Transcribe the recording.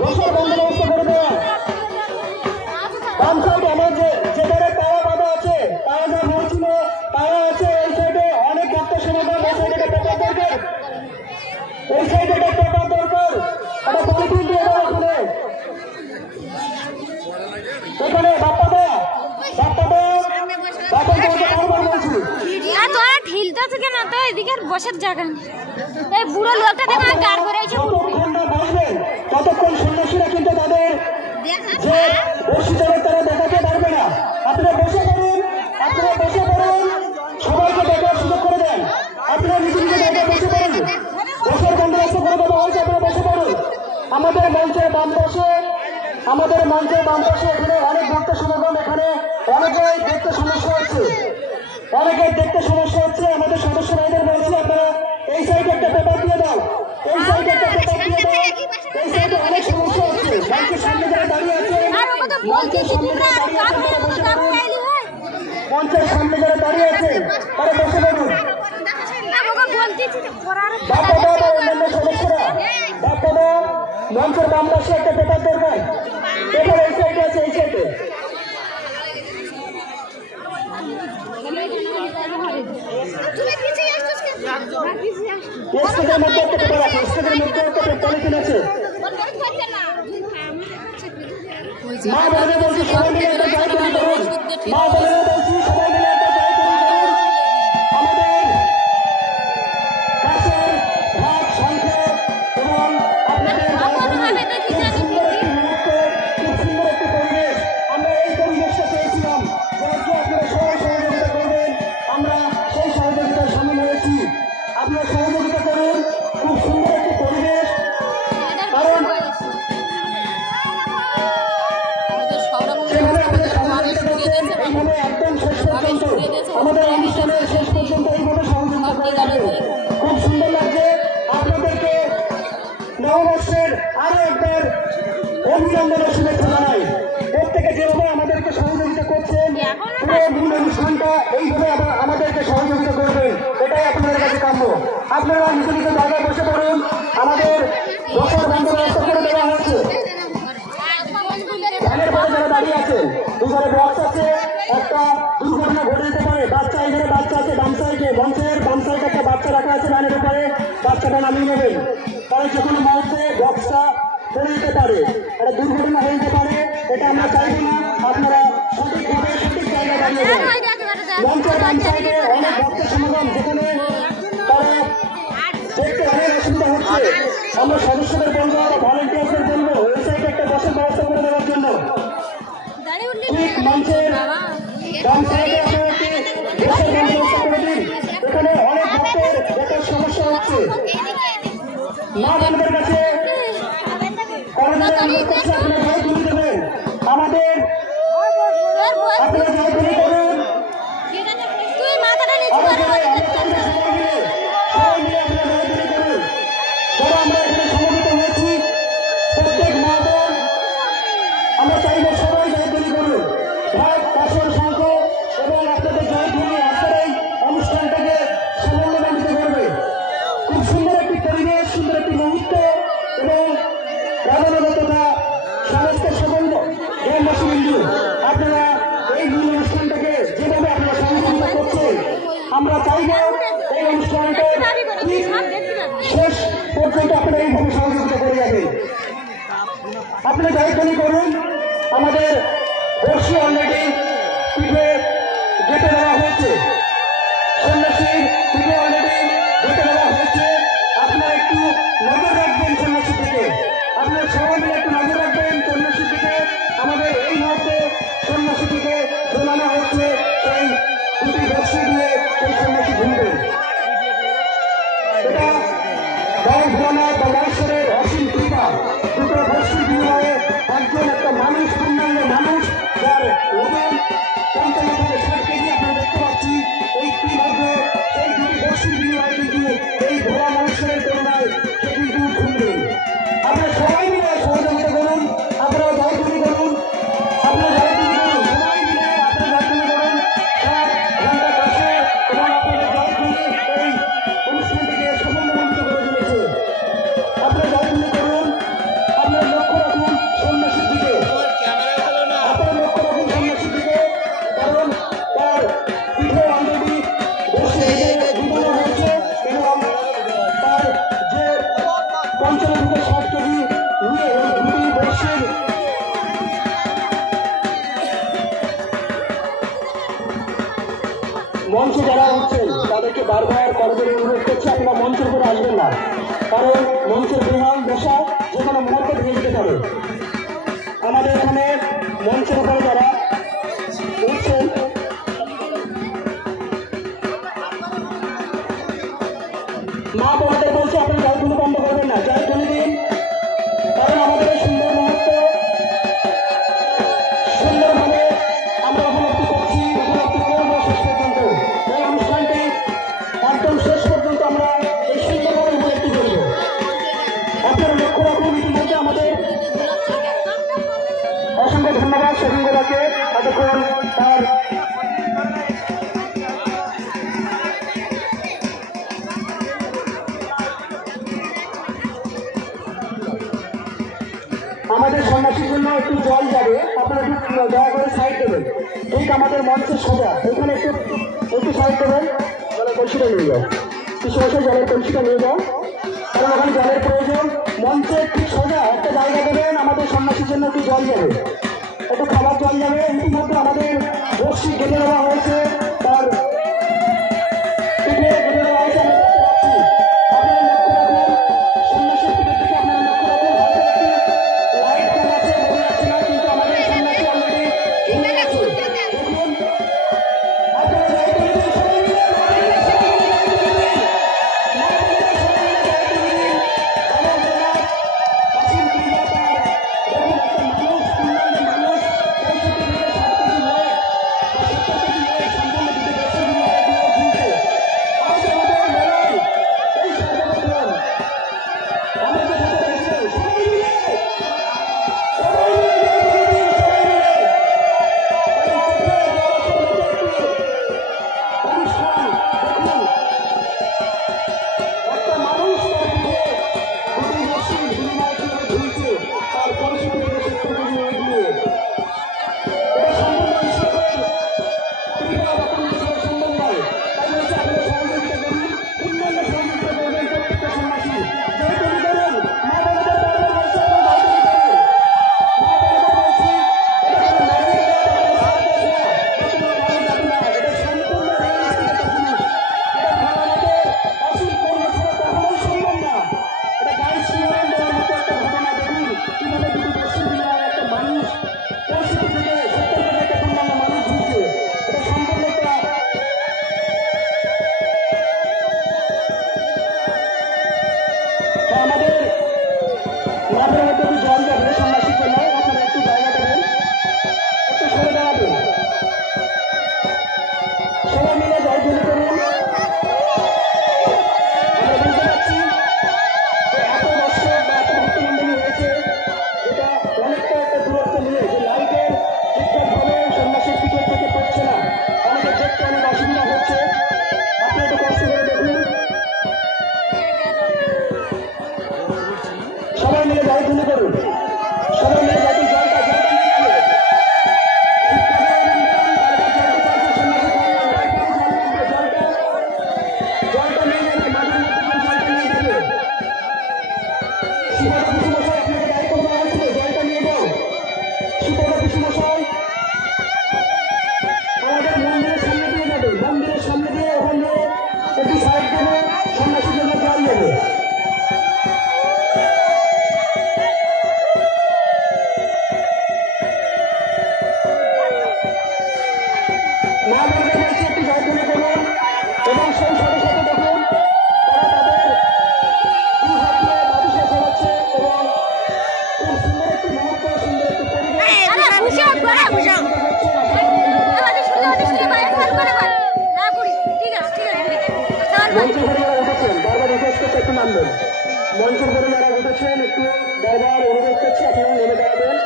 বসার বন্দোবস্ত করে দেওয়া। বাম সাইডে আমার যেখানে পাওয়া বাধা আছে, পাওয়া যা বলছিল পাওয়া আছে, এই সাইডে অনেক ভক্তের সমাগম, এই সাইডে পেপার দরকার, এই সাইডে পেপার দরকার, একটা পলিথিন দিয়ে দাও এখানে, এখানে বাপ্পাদা বসার জায়গা এই বুড়ো লোকটা দেখো গাড় করে আছে। ততক্ষণ সন্ন্যাসীরা কিন্তু তাদের যে বসিদারের তারা দেখাতে পারবে না। আপনারা বসে পড়ুন, আপনারা বসে পড়ুন, সবাইকে দেখার সুযোগ করে দেন। আপনারা নিজে নিজে দেখে বসে পড়ুন, বসার বন্দোবস্ত করে দেওয়া হয়েছে, আপনারা বসে পড়ুন। আমাদের মঞ্চের বাম পাশে এখানে অনেক ভক্ত সমাগম, এখানে অনেকেই দেখতে সমস্যা হচ্ছে, আমাদের সদস্য ভাইদের বলছি আপনারা এই সাইডে একটা পেপার দিয়ে দাও, এই সাইডে একটা পেপার দিয়ে দাও, এই সাইডে অনেক সমস্যা হচ্ছে। মঞ্চের সামনে যারা দাঁড়িয়ে আছে, মঞ্চের সামনে যারা দাঁড়িয়ে আছে তারা বসে পড়ুন। অন্যান্য সদস্যরা বাপ্পাদা মঞ্চের বাম পাশে একটা পেপার দরকার, পেপার এই সাইডে আছে, এই সাইডে স্টেজের মধ্যে একটা পেপার আছে, স্টেজের মধ্যে একটা পলিথিন আছে। মা বোনেরা বলছি সবাই মিলে একটা জয় তৈরি করুন, মা বোনেরা বলছি সবাই মিলে একটা জয় তৈরি করুন। আমাদের কাছের ভাগ সংখ্যা এবং আপনাদের খুব সুন্দর একটি মুহূর্ত, খুব সুন্দর একটি পরিবেশ। আমরা এই পরিবেশটা চেয়েছিলাম যে আপনারা সবাই সহযোগিতা করবেন, আমরা সেই সহযোগিতায় সামিল হয়েছি। আপনারা সহযোগিতা করুন, খুব সুন্দর একটি পরিবেশ। কারণ এইভাবে একদম শেষ পর্যন্ত আমাদের অনুষ্ঠানের শেষ পর্যন্ত এইভাবে সহযোগিতা করে যাবে, খুব সুন্দর লাগছে। আপনাদেরকে নববর্ষের আরো একবার অভিনন্দনের শুভেচ্ছা জানাই। প্রত্যেকে যেভাবে আমাদেরকে সহযোগিতা করছেন, পুরো মূল অনুষ্ঠানটা এইভাবে আমাদেরকে সহযোগিতা করবেন, এটাই আপনাদের কাছে কাম্য। আপনারা নিজ নিজ জায়গায় বসে পড়ুন, আমাদের বসার বন্দোবস্ত করে দেওয়া হয়েছে। ধানের পরে যারা দাঁড়িয়ে আছেন, দুঘরে বক্স আছে, একটা দুর্ঘটনা ঘটে যেতে পারে, বাচ্চা এখানে বাচ্চা আছে, বাম সাইডে মঞ্চের বাম সাইডে একটা বাচ্চা রাখা আছে, ধানের উপরে বাচ্চাটা নামিয়ে নেবেন, তাহলে যে কোনো মুহূর্তে বক্সটা পড়ে যেতে পারে, একটা দুর্ঘটনা হয়ে যেতে পারে, এটা আমরা চাইবো না। আপনারা সঠিকভাবে সঠিক জায়গায় দাঁড়িয়ে যান। মঞ্চের বাম সাইডে অনেক ভক্তের সমাগম, যেখানে তারা দেখতে অনেক অসুবিধা হচ্ছে, আমরা সদস্যদের বলবো, ভলেন্টিয়ারদের বলবো ওই সাইডে একটা বসার ব্যবস্থা করে দেওয়ার জন্য। ঠিক মঞ্চের বাম সাইডে আপনারা একটি বসার ব্যবস্থা করে দিন, এখানে অনেক ভক্তের দেখার সমস্যা হচ্ছে। মা বোনদের কাছে করোনার অনুরোধ করছে, আপনারা জয় তুলে দেবেন, আমাদের আপনারা জয় তুলে করুন। সবাই মিলে আপনারা জয় তুলে করুন। যারা আমরা এখানে সমবেত হয়েছি প্রত্যেক মা বোন, আমরা চাইব সবাই জয় তুলি করুন, ভাগ পাশের সংখ্য এবং আপনাদের জয় তুলি আজকের এই অনুষ্ঠানটাকে সাফল্যমণ্ডিত করবে। খুব সুন্দর একটি পরিবেশ, সুন্দর একটি মুহূর্ত এবং রাজনগততা সমস্ত সকল গ্রামবাসী বিন্দু, আপনারা এই মূল অনুষ্ঠানটাকে যেভাবে আপনারা সহযোগিতা করছেন, আমরা চাইব এই অনুষ্ঠানটা শেষ পর্যন্ত আপনারা এইভাবে সহযোগিতা করে যাবেন। আপনারা জয়ধ্বনি করুন। আমাদের বর্ষি অলরেডি পিঠে গেটে দেওয়া হয়েছে, সন্ন্যাসীর পিঠে অলরেডি গেটে দেওয়া হয়েছে। আপনারা একটু নজর রাখবেন সন্ন্যাসীর দিকে, আপনারা সবাই মিলে একটু নজর রাখবেন সন্ন্যাসীর দিকে। আমাদের এই মুহূর্তে সন্ন্যাসীটিকে ঝোলানো হচ্ছে, সেই দুটি বর্ষি দিয়ে সেই সন্ন্যাসী ঘুরবেন। এটা গায়ে ভোলানাথ বা মহেশ্বরের অসীম কৃপা, দুটো বর্ষির বিনিময়ে একজন একটা মানুষ, পূর্ণাঙ্গ মানুষ, যার ওজন 55 থেকে 60 কেজি আপনারা দেখতে পাচ্ছি, এই মধ্যে সেই দুটি বর্ষির বিনিময়ে কিন্তু এই ভোলা মানুষের করোনায় সে কিন্তু ঘুরবে। আপনারা সবাই মিলে সহযোগিতা করুন, আপনারা জয়ধ্বনি করুন, আপনারা জয়ধ্বনি করুন, সবাই মিলে আপনারা জয়ধ্বনি করুন। সব ঘন্টা কাছে এবং আপনাদের জয়ধ্বনি এই অনুষ্ঠানটিকে সাফল্যমণ্ডিত করে তুলেছে। আপনারা বারবার করজোরে অনুরোধ করছি আপনারা মঞ্চের উপরে আসবেন না, কারণ মঞ্চের বেহাল দশা যে কোনো মুহূর্তে ভেঙে যেতে পারে। আমাদের এখানে মঞ্চের উপরে যারা উঠছেন মা বোনদের বলছে আপনি জয়ধ্বনি বন্ধ করবেন না, জয়ধ্বনি দিন, কারণ আমাদের এই সুন্দর মুহূর্ত সুন্দরভাবে আমরা উপলব্ধি করছি, উপলব্ধি করবো শেষ পর্যন্ত। এই অনুষ্ঠানটি একদম শেষ পর্যন্ত আমরা এই সুন্দরভাবে উপলব্ধি করব। আপনারা লক্ষ্য রাখুন, ইতিমধ্যে আমাদের অসংখ্য ধন্যবাদ শহীদুল্লাহকে এতক্ষণ তার আমাদের সন্ন্যাসীর জন্য একটু জল যাবে, আপনারা একটু দয়া করে সাইড দেবেন, ঠিক আমাদের মঞ্চের সোজা এখানে একটু একটু সাইড দেবেন। জলের কলসিটা নিয়ে যাও, কিছু বছর জলের কলসিটা নিয়ে যাও, কারণ ওখানে জলের প্রয়োজন। মঞ্চের ঠিক সোজা একটা জায়গা দেবেন, আমাদের সন্ন্যাসীর জন্য একটু জল যাবে, একটু খাবার জল যাবে। ইতিমধ্যে আমাদের বর্ষি কেটে দেওয়া হয়েছে, তার পিঠে কেটে দেওয়া হয়েছে, আমি দেখতে পাচ্ছি। আপনারা লক্ষ্য রাখুন, সন্ন্যাসীর পিঠের দিকে আপনারা লক্ষ্য রাখুন, হয়তো একটু লাইট কম আছে, বোঝা যাচ্ছে না, কিন্তু আমাদের সন্ন্যাসী অলরেডি ঝুলে গেছে। দেখুন আপনারা যাই করে দিন, সবাই মিলে মঞ্চের উপরে যারা উঠেছেন একটু বারবার অনুরোধ করছি আপনারা নেমে দাঁড়াবেন।